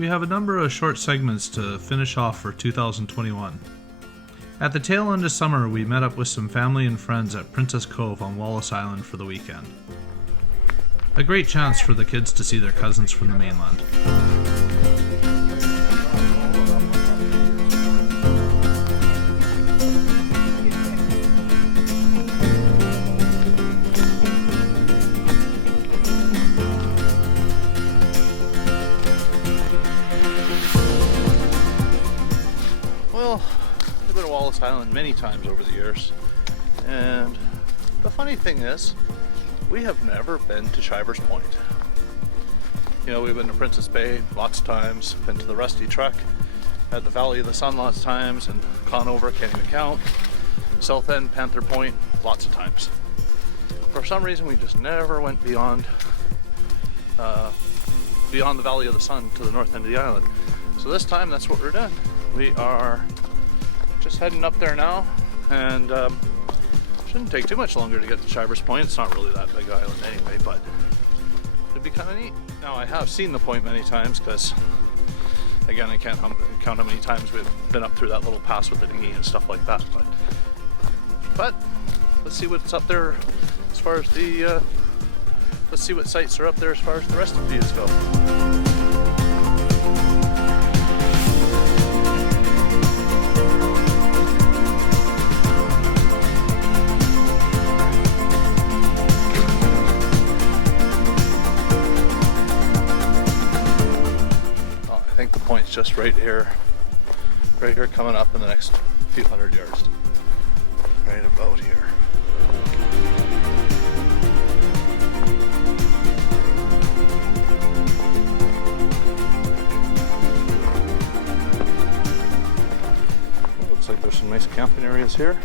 we have a number of short segments to finish off for 2021. At the tail end of summer, we met up with some family and friends at Princess Cove on Wallace Island for the weekend. A great chance for the kids to see their cousins from the mainland. Well, I've been to Wallace Island many times over the years, and the funny thing is, we have never been to Chivers Point. You know, we've been to Princess Bay lots of times, been to the Rusty Truck, at the Valley of the Sun lots of times, and Conover, can't even count, South End, Panther Point, lots of times. For some reason, we just never went beyond the Valley of the Sun to the north end of the island. So this time, that's what we're doing. We are just heading up there now, and shouldn't take too much longer to get to Chivers Point. It's not really that big island anyway, but it'd be kind of neat. Now, I have seen the point many times because, again, I can't count how many times we've been up through that little pass with the dinghy and stuff like that. But let's see what's up there as far as the let's see what sites are up there as far as the rest of the views go. Point's just right here coming up in the next few hundred yards. Right about here. Looks like there's some nice camping areas here.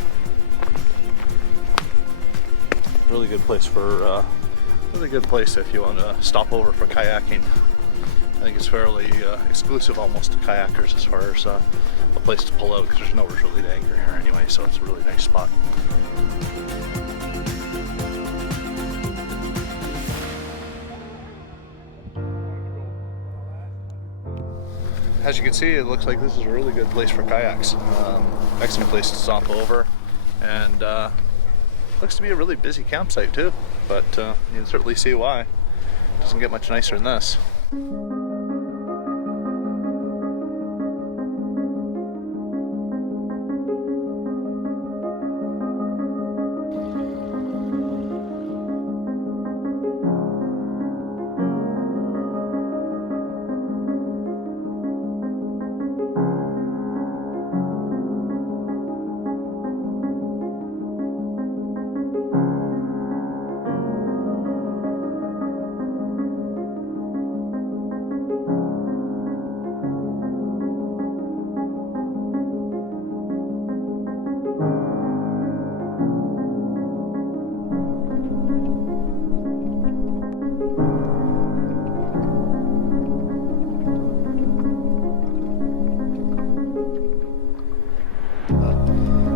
Really good place if you want to stop over for kayaking. I think it's fairly exclusive almost to kayakers as far as a place to pull out, because there's nowhere really to anchor here anyway, so it's a really nice spot. As you can see, it looks like this is a really good place for kayaks. Excellent place to stop over, and looks to be a really busy campsite too, but you can certainly see why. It doesn't get much nicer than this.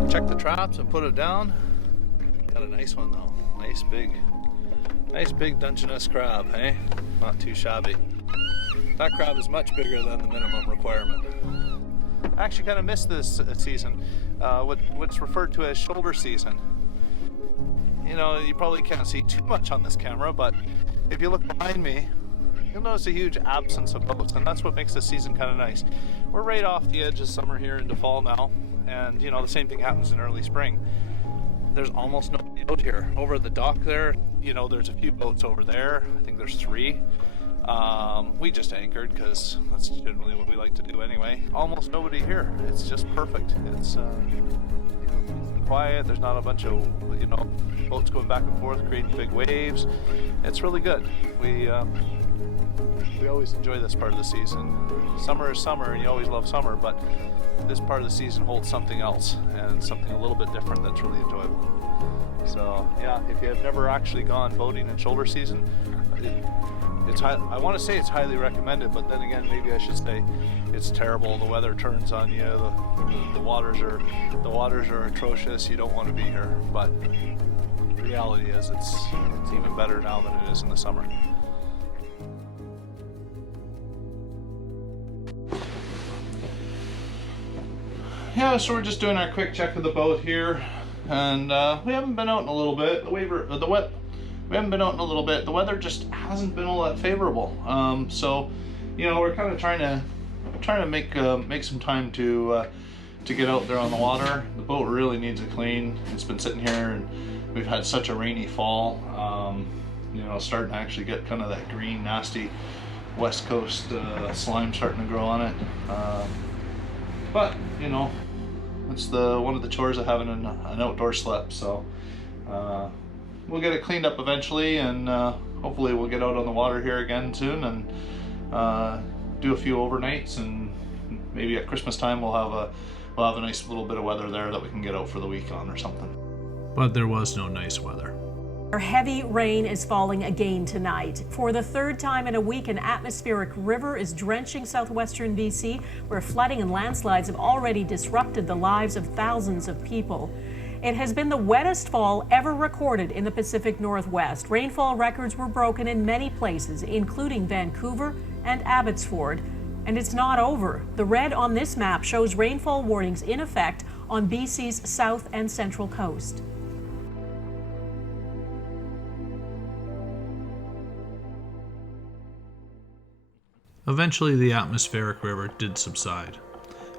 Check the traps and put it down. Got a nice one though. Nice big Dungeness crab, hey? Not too shabby. That crab is much bigger than the minimum requirement. I actually kind of missed this season, what's referred to as shoulder season. You know, you probably can't see too much on this camera, but if you look behind me, you'll notice a huge absence of boats, and that's what makes this season kind of nice. We're right off the edge of summer here into fall now, and you know, the same thing happens in early spring. There's almost nobody out here. Over at the dock there, you know, there's a few boats over there. I think there's 3. We just anchored because that's generally what we like to do anyway. Almost nobody here. It's just perfect. It's you know, quiet. There's not a bunch of, you know, boats going back and forth creating big waves. It's really good. We always enjoy this part of the season. Summer is summer, and you always love summer, but this part of the season holds something else, and something a little bit different that's really enjoyable. So yeah, if you have never actually gone boating in shoulder season, I want to say it's highly recommended, but then again, maybe I should say it's terrible. The weather turns on you. The waters are atrocious. You don't want to be here. But the reality is, it's even better now than it is in the summer. yeah, so we're just doing our quick check of the boat here, and we haven't been out in a little bit. We haven't been out in a little bit. The weather just hasn't been all that favorable. So, you know, we're kind of trying to make some time to get out there on the water. The boat really needs a clean. It's been sitting here, and we've had such a rainy fall. You know, starting to actually get kind of that green, nasty West Coast slime starting to grow on it. But you know, it's one of the chores of having an outdoor slip. So we'll get it cleaned up eventually, and hopefully we'll get out on the water here again soon and do a few overnights, and maybe at Christmas time we'll have a nice little bit of weather there that we can get out for the week on or something. But there was no nice weather. Heavy rain is falling again tonight. For the third time in a week, an atmospheric river is drenching southwestern BC, where flooding and landslides have already disrupted the lives of thousands of people. It has been the wettest fall ever recorded in the Pacific Northwest. Rainfall records were broken in many places, including Vancouver and Abbotsford. And it's not over. The red on this map shows rainfall warnings in effect on BC's south and central coast. Eventually, the atmospheric river did subside.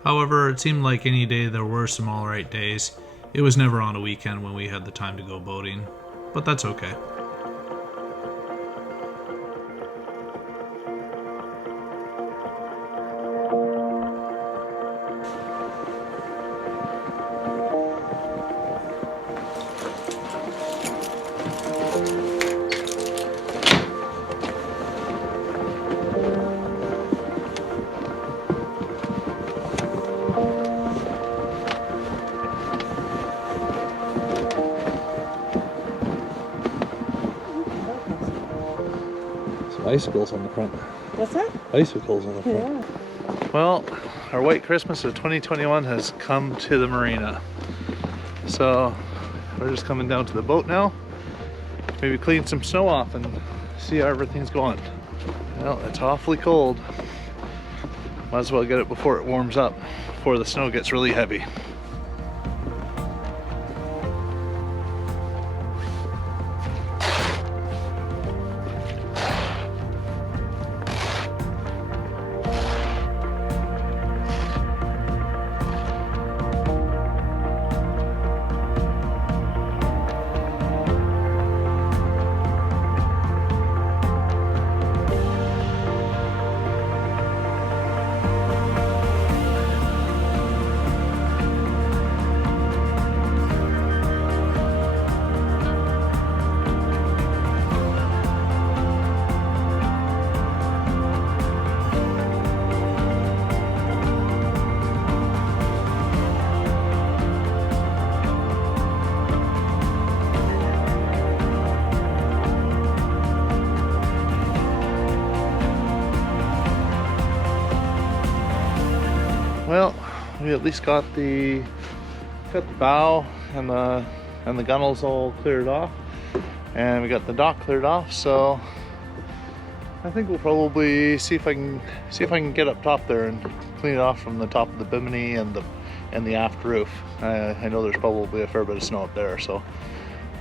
However, it seemed like any day there were some alright days. It was never on a weekend when we had the time to go boating, but that's okay. Icicles on the front. What's that? Icicles on the front. Yeah. Well, our white Christmas of 2021 has come to the marina. So we're just coming down to the boat now. Maybe clean some snow off and see how everything's going. Well, it's awfully cold. Might as well get it before it warms up, before the snow gets really heavy. Well, we at least got the bow and the gunnels all cleared off, and we got the dock cleared off. So I think we'll probably see if I can get up top there and clean it off from the top of the bimini and the aft roof. I know there's probably a fair bit of snow up there, so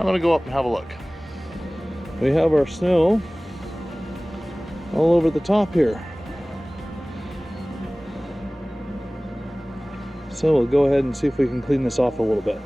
I'm gonna go up and have a look. We have our snow all over the top here. So we'll go ahead and see if we can clean this off a little bit.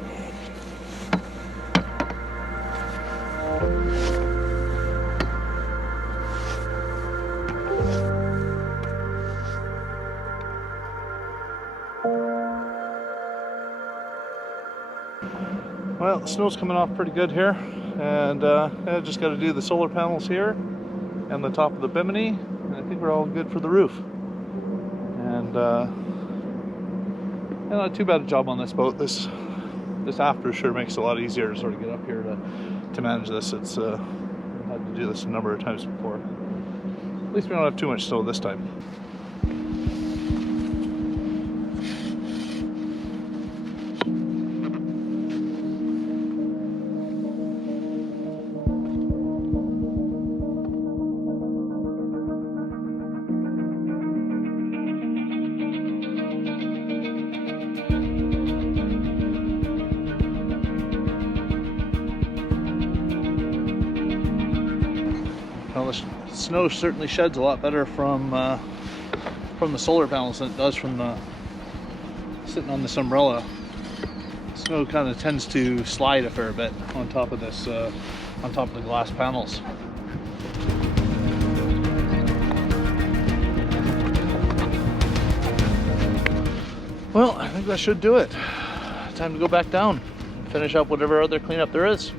Well, the snow's coming off pretty good here, and I just got to do the solar panels here and the top of the bimini, and I think we're all good for the roof. And not too bad a job on this boat. This after sure makes it a lot easier to sort of get up here to manage this. It's I've had to do this a number of times before. At least we don't have too much snow this time. Well, the snow certainly sheds a lot better from the solar panels than it does from the sitting on this umbrella. Snow kind of tends to slide a fair bit on top of this, on top of the glass panels. Well, I think that should do it. Time to go back down and finish up whatever other cleanup there is.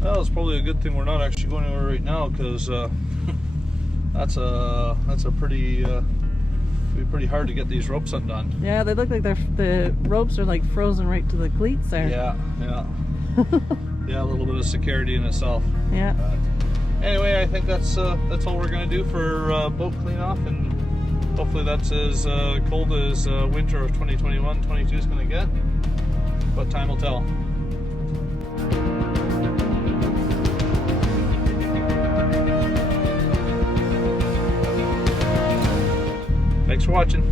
Well, it's probably a good thing we're not actually going anywhere right now, because that's a pretty it'd be pretty hard to get these ropes undone. Yeah, they look like the ropes are like frozen right to the cleats there. Yeah. Yeah, a little bit of security in itself. Yeah. But anyway, I think that's all we're gonna do for boat clean off, and hopefully that's as cold as winter of 2021-22 is gonna get. But time will tell. Thanks for watching.